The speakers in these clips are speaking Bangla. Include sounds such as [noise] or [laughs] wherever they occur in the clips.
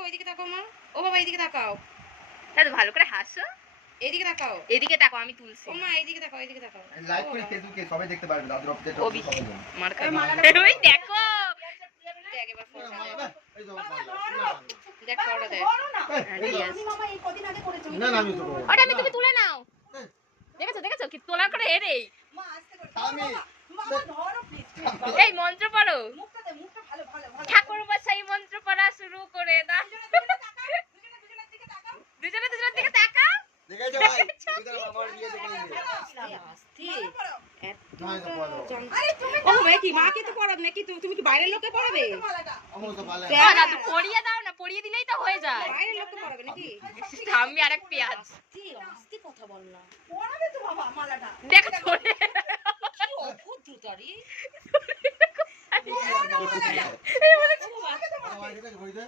দেখো, ওইদিকে তাকাও মা। ও বাবা এইদিকে তাকাও। দাদু ভালো করে হাসো। এইদিকে তাকাও। এদিকে তাকো আমি তুলছি। ও মা এইদিকে তাকাও এইদিকে তাকাও। লাইভ করে ফেসবুকে সবাই দেখতে পারবে দাদুর অফিসে ওবি। সবাই জানে। মার এই মালাটা খাবে ওই দেখো দেখ এবার ফটো এই তো বাবা, ভালো। ধরো। দেখ ফটো দেখ করো না। এই, Yes. মামা এই কদিন আগে করেছ না না আমি তো করব না। ওটা আমি তুমি তুলে নাও। দেখেছ দেখেছ? কি তোলার করে এরে মা আস্তে করে। আমি- বাবা, বাবা ধরো প্লিজ এই মন্ত্র পড়ো মুখটা দে মুখটা ভালো ভালো ভালো ঠাকুর বাসাই মন্ত্র পড়া শুরু করে দাও দুজনে দুজনে তাকাও দুজনে দুজনের দিকে তাকাও দুজনে দুজনের দিকে তাকাও দেখেছ ভাই দুজন আমার বিয়ে দেখে নিয়ে আস্তে আস্তে ভালো করো। এত না, এটা পড়ো। যন্ত্রণা। আরে তুমি ও ভাই কি মাকে তো পড়াব নাকি? তুমি তুমি কি বাইরের পড়াবে? পড়িয়ে দাও না পড়িয়ে দিলেই তো হয়ে যায়। বাইরের লোককে পড়াবে নাকি? আমি আরেক পেঁয়াজ। আস্তে আস্তে কথা বল না। পড়াবে তো বাবা মালাটা। দেখো অভদ্রতারি আমার ঠিক আছে বইতে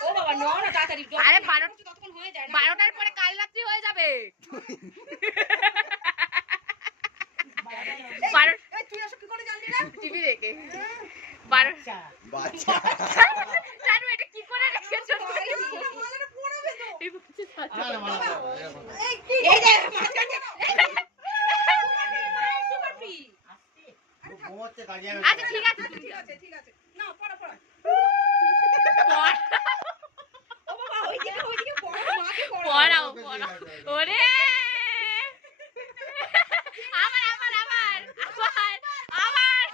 ও বাবা ন না তাড়াতাড়ি আরে বারো- ততক্ষণ হয়ে যায় না বারোটার পরে কাল রাত্রি যাবে বারো। এই তুই এসব কি করে জানলি না টিভি দেখে বারো বাচ্চা জানো এটা কি করে রেখেছো আচ্ছা ঠিক আছে ঠিক আছে ঠিক আছে। না পড়া। পড়া পড়- ও বাবা ওইদিকে ওইদিকে পড়ো মাকে পড়ো পড়াও পড়াও ওরে আবার আবার আবার আবার আবার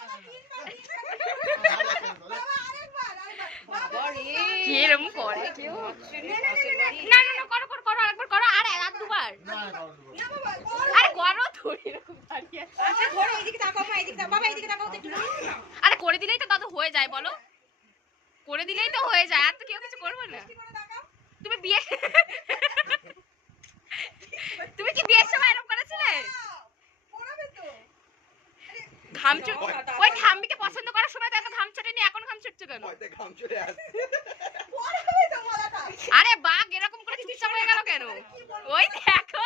বাবা আরেকবার আরেকবার বাবা রে কিরম করে? কেউ না না না করো করো করো আরেকবার করো আর আর দুবার। আরে করো এরকম দাঁড়িয়ে। আচ্ছা ধরো এইদিকে তাকাও মা এইদিকে তাকাও বাবা এইদিকে তাকাও একটু আরে করে দিলেই তো দাদু হয়ে যায় বলো। করে দিলেই তো হয়ে যায় আর তো কেউ কিছু করবে না। তুমি বিয়ে তুমি কি বিয়ের সময় এরকম করেছিলে? ঘাম ওই ঠাম্মিকে পছন্দ করার সময় তো এত ঘাম ছোটেনি এখন ঘাম ছুটছে কেন? ঘাম আরে বাঘ এরকম করে চুপচাপ হয়ে গেল কেন? ওই দেখো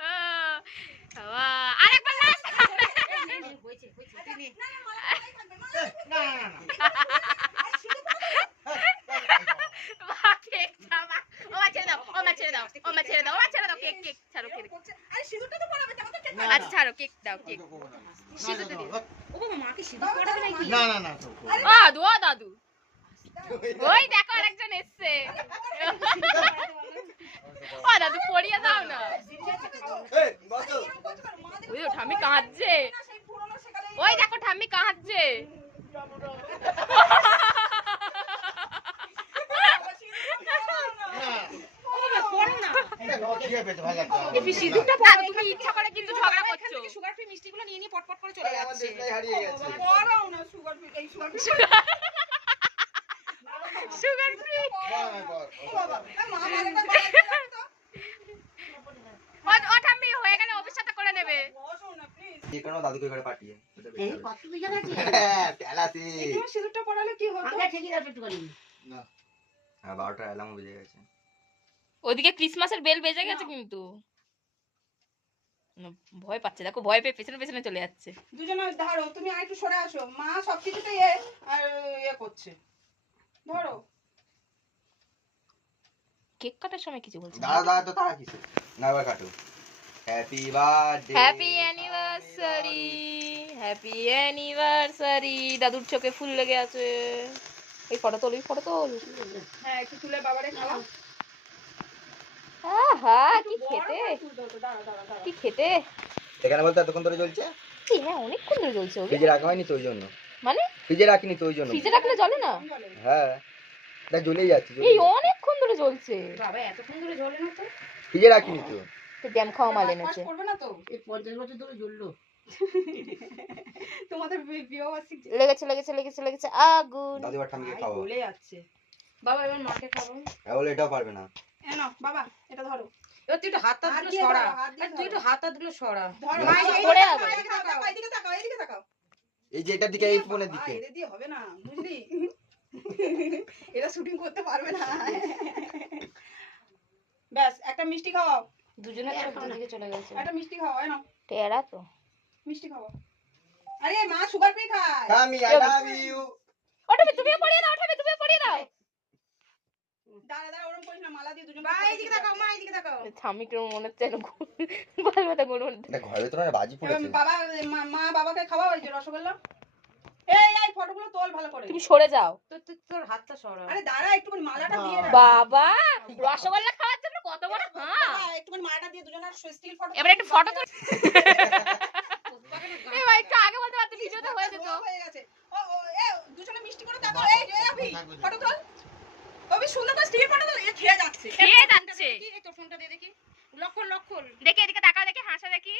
আহ, বাবা, আরেকবার লাস্ট হয়েছে হয়েছে তুই নে। না না মালাটাই থাকবে মালা না না না, না কেক খাওয়া। ও মা ছেড়ে দাও ও মা ছেড়ে দাও ও মা ছেড়ে দাও ও মা ছেড়ে দাও কেক কেক ছাড়ো কেক করছে আরে সিঁদুরটা তো পড়াবে তাও তো ছাড়ো কেক দাও কেক। দিও। ও বাবা মাকে সিঁদুর পড়াবে নাকি? না না না করব। ও দাদু ও দাদু। ওই দেখো আরেকজন এসছে। ও দাদু পড়িয়ে দাও না। ওই তো ঠাম্মি কাঁদছে। ওই দেখো ঠাম্মি কাঁদছে [laughs] না, ও বাবা পড়ো না এই বাবা খিদে পেয়েছে, ভালো লাগছে আমার। এই সিঁদুরটা দাদু পড়ো তুমি ইচ্ছা করে কিন্তু ঝগড়া করছ। সুগার ফ্রি মিষ্টিগুলো নিয়ে নিয়ে পটপট করে চলে যাচ্ছে। দেশটাই হারিয়ে গেছে। পড়াও না সুগার ফ্রি এই সুগার ফ্রি সুগার ফ্রি না, না, কর, ও কর, বাবা কর। এই মা মালাটা বাবা তো ও ও ঠাম্মি হয়ে গেলে অভিশাপ করে নেবে। বসো না প্লিজ যে কোনো দাদুকে ঘরে পাঠিয়ে এই কত বিঘা আছে হ্যাঁ, সিঁদুরটা পড়ালে কি হতো? আমরা ঠিকই আছে একটুখানি না। হ্যাঁ, বারোটার অ্যালার্ম বেজে গেছে। ওদিকে ক্রিসমাসের বেল বেজে গেছে কিন্তু। ভয় পাচ্ছে। দেখো ভয় পেয়ে পেছনে পেছনে চলে যাচ্ছে। দুজনে ধরো তুমি আর একটু সরে আসো। মা সবকিছুতে ইয়ে আর ইয়ে করছে। ধরো। কেক কাটার সময় কিছু বলছে দাঁড়া দাঁড়া তো তারা কিছু। না এবার কাটো। Happy birthday happy anniversary happy anniversary দাদুর চোখে ফুল লেগে আছে। এই ফটো তোল এই ফটো তোল। হ্যাঁ একটু তুলে বাবারে খাওয়া। আহা কি খেতে? দাঁড়া দাঁড়া দাঁড়া কি খেতে? এখানে বলতে এতক্ষণ ধরে চলছে হ্যাঁ অনেকক্ষণ ধরে চলছে ফ্রিজে রাখা হয়নি তো ওই জন্য। মানে? ফ্রিজে রাখিনি তো ওই জন্য। ফ্রিজে রাখলে জ্বলে না? হ্যাঁ দেখ জ্বলেই যাচ্ছে এই অনেকক্ষণ ধরে জ্বলছে। বাবা এতক্ষণ ধরে জ্বলে না তো? ফ্রিজে রাখিনি তো। তো ড্যাম খাওয়া মাল এনেছে। করবে না তো? এই পঞ্চাশ বছর ধরে জ্বললো। তোমাদের বার্ষিক লেগেছে লেগেছে লেগেছে লেগেছে। আগুন। দাদু আর ঠামিকে বলে যাচ্ছে। বাবা এবার মাকে খাব হ্যাঁ এটাও পারবে না। বাবা এটা ধরো। এবার তুই একটু হাত হাত হাত দিয়ে সরা তুই একটু সরা। ধরো। পড়ে তাকাও, যাবে। এইদিকে তাকাও, এই যে এটার দিকে এই ফোনের দিকে। দিয়ে হবে না বুঝলি? এরা শুটিং করতে পারবে না। ব্যাস একটা মিষ্টি খাওয়াও। দুজনে তো দিকে চলে গেছে। একটা মিষ্টি খাওয়াও নাও। টেরা তো। মিষ্টি খাওয়াও। আরে মা সুগার ফ্রি খায়। কামি আই লাভ ইউ ওঠাবে তুমিও পড়িয়ে দাও ওঠাবে তুমিও পড়িয়ে দাও। দাঁড়া দাঁড়া ওরম করিস না মালা দিয়ে দুজন মা এইদিকে তাকাও মা এইদিকে তাকাও। স্বামীকে মনে হচ্ছে যেন গল ব্যথা গরু এটা ঘরের ভিতরে বাজি পড়েছে। বাবা মা- মা বাবাকে খাওয়া হয়েছে রসগোল্লা। এই এই ফটোগুলো তোল ভালো করে। তুমি সরে যাও। তোর তোর- তোর হাতটা সরা আরে দাঁড়া একটুখানি মালাটা দিয়ে বাবা রসগোল্লা খাওয়ার জন্য কত বড় হ্যাঁ একটুখানি মালাটা দিয়ে দুজনের স্টিল ফটো এবার একটু ফটো তুল এ ভাই একটু আগে বলতে পারতো ভিডিওতে হয়ে যেত। হয়ে গেছে। ও ও এ দুজনে মিষ্টি করে এই এই ফটো তোল। অভি সুন্দর করে স্টিল তোল এ খেয়ে যাচ্ছে। খেয়ে যাচ্ছে। এই তো ফোনটা দিয়ে দেখি। লক্ষণ লক্ষণ। দেখি এদিকে তাকাও দেখি হাসা দেখি।